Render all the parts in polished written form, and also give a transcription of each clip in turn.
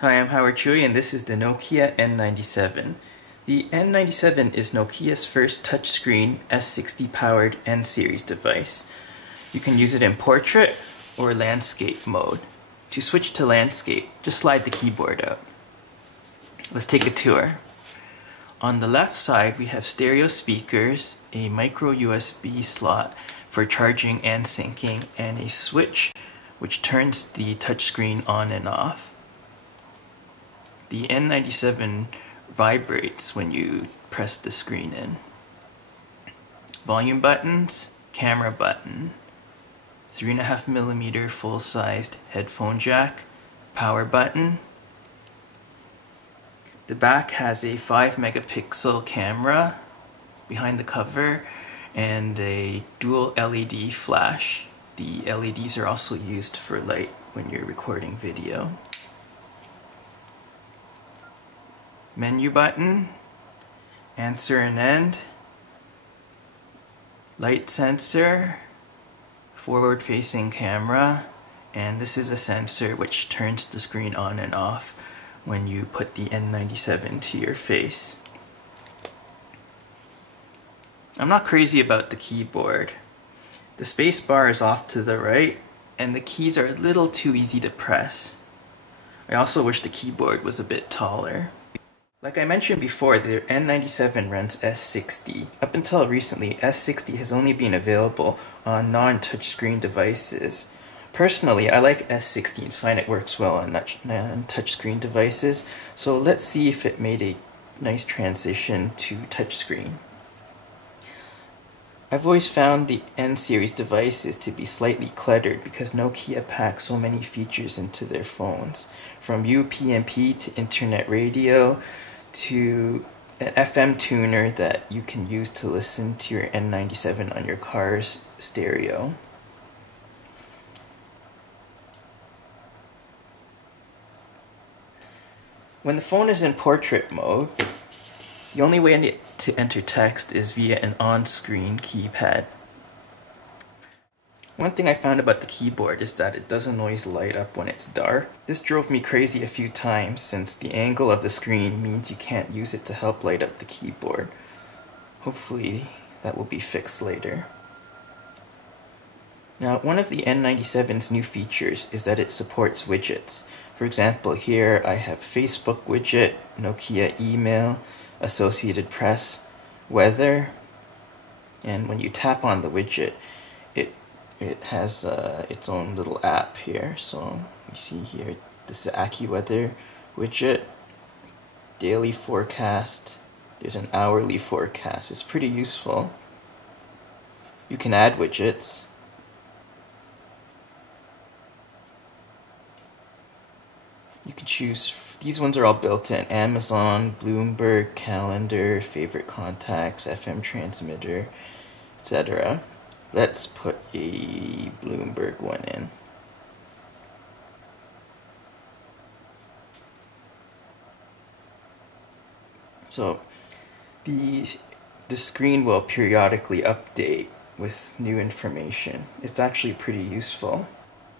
Hi, I'm Howard Chui and this is the Nokia N97. The N97 is Nokia's first touchscreen S60 powered N-series device. You can use it in portrait or landscape mode. To switch to landscape, just slide the keyboard out. Let's take a tour. On the left side we have stereo speakers, a micro USB slot for charging and syncing, and a switch which turns the touchscreen on and off. The N97 vibrates when you press the screen in. Volume buttons, camera button, 3.5mm full-sized headphone jack, power button. The back has a 5-megapixel camera behind the cover and a dual LED flash. The LEDs are also used for light when you're recording video. Menu button, answer and end, light sensor, forward-facing camera, and this is a sensor which turns the screen on and off when you put the N97 to your face. I'm not crazy about the keyboard. The space bar is off to the right, and the keys are a little too easy to press. I also wish the keyboard was a bit taller. Like I mentioned before, the N97 runs S60. Up until recently, S60 has only been available on non-touchscreen devices. Personally, I like S60 and find it works well on non-touchscreen devices, so let's see if it made a nice transition to touchscreen. I've always found the N-series devices to be slightly cluttered because Nokia packs so many features into their phones, from UPnP to internet radio to an FM tuner that you can use to listen to your N97 on your car's stereo. When the phone is in portrait mode, the only way to enter text is via an on-screen keypad. One thing I found about the keyboard is that it doesn't always light up when it's dark. This drove me crazy a few times since the angle of the screen means you can't use it to help light up the keyboard. Hopefully that will be fixed later. Now, one of the N97's new features is that it supports widgets. For example, here I have Facebook widget, Nokia email, Associated Press, weather, and when you tap on the widget, it has its own little app here. So you see here, this is the AccuWeather widget, daily forecast, there's an hourly forecast. It's pretty useful. You can add widgets. You can choose, these ones are all built in: Amazon, Bloomberg, calendar, favorite contacts, FM transmitter, etc. Let's put a Bloomberg one in. So the screen will periodically update with new information. It's actually pretty useful.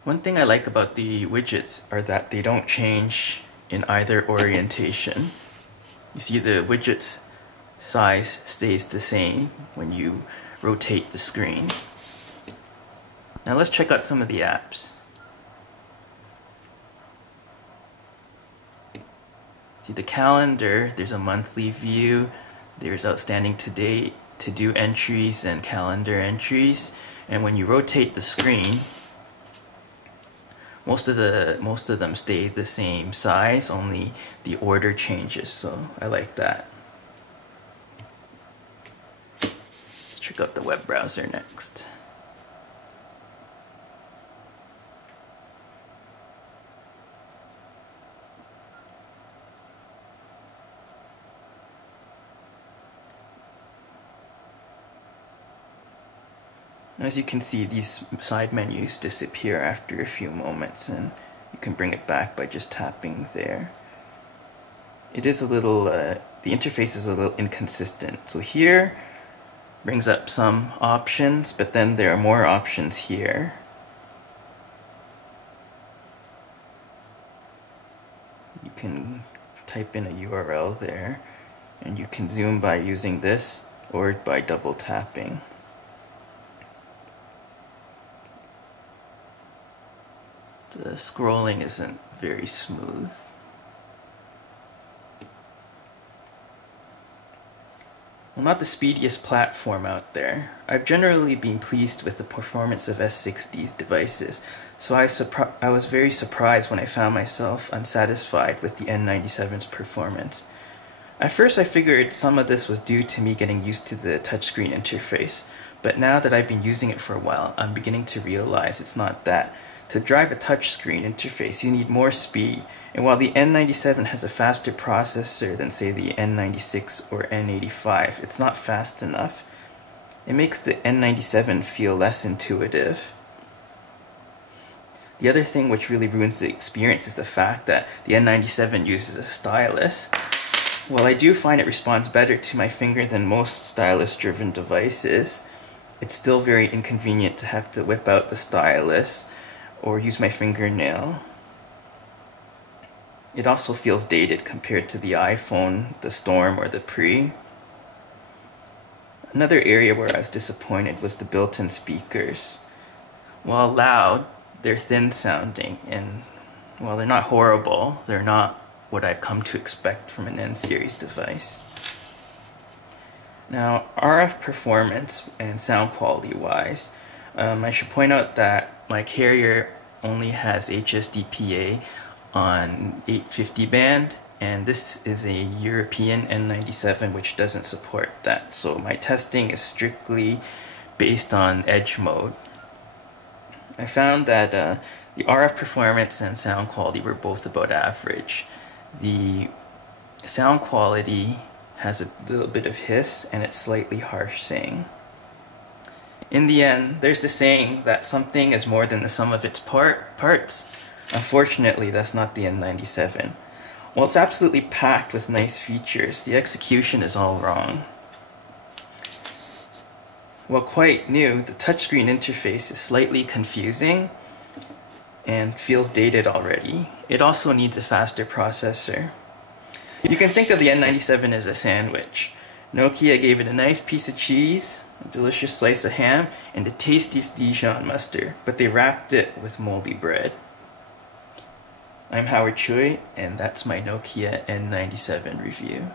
One thing I like about the widgets are that they don't change in either orientation. You see the widget's size stays the same when you rotate the screen. Now let's check out some of the apps. See the calendar, there's a monthly view, there's outstanding to-do entries and calendar entries, and when you rotate the screen, most of them stay the same size, only the order changes, so I like that. Let's check out the web browser next. As you can see, these side menus disappear after a few moments, and you can bring it back by just tapping there. It is a little, the interface is a little inconsistent. So here brings up some options, but then there are more options here. You can type in a URL there, and you can zoom by using this or by double tapping. The scrolling isn't very smooth. Well, not the speediest platform out there. I've generally been pleased with the performance of S60's devices, so I was very surprised when I found myself unsatisfied with the N97's performance. At first I figured some of this was due to me getting used to the touchscreen interface, but now that I've been using it for a while, I'm beginning to realize it's not that. To drive a touchscreen interface, you need more speed, and while the N97 has a faster processor than, say, the N96 or N85, it's not fast enough. It makes the N97 feel less intuitive. The other thing which really ruins the experience is the fact that the N97 uses a stylus. While I do find it responds better to my finger than most stylus-driven devices, it's still very inconvenient to have to whip out the stylus or use my fingernail. It also feels dated compared to the iPhone, the Storm, or the Pre. Another area where I was disappointed was the built-in speakers. While loud, they're thin sounding, and while they're not horrible, they're not what I've come to expect from an N-series device. Now, RF performance and sound quality wise, I should point out that my carrier only has HSDPA on 850 band, and this is a European N97 which doesn't support that, so my testing is strictly based on edge mode. I found that the RF performance and sound quality were both about average. The sound quality has a little bit of hiss and it's slightly harsh saying. In the end, there's the saying that something is more than the sum of its parts. Unfortunately, that's not the N97. While it's absolutely packed with nice features, the execution is all wrong. While quite new, the touchscreen interface is slightly confusing and feels dated already. It also needs a faster processor. You can think of the N97 as a sandwich. Nokia gave it a nice piece of cheese, a delicious slice of ham, and the tastiest Dijon mustard, but they wrapped it with moldy bread. I'm Howard Choi, and that's my Nokia N97 review.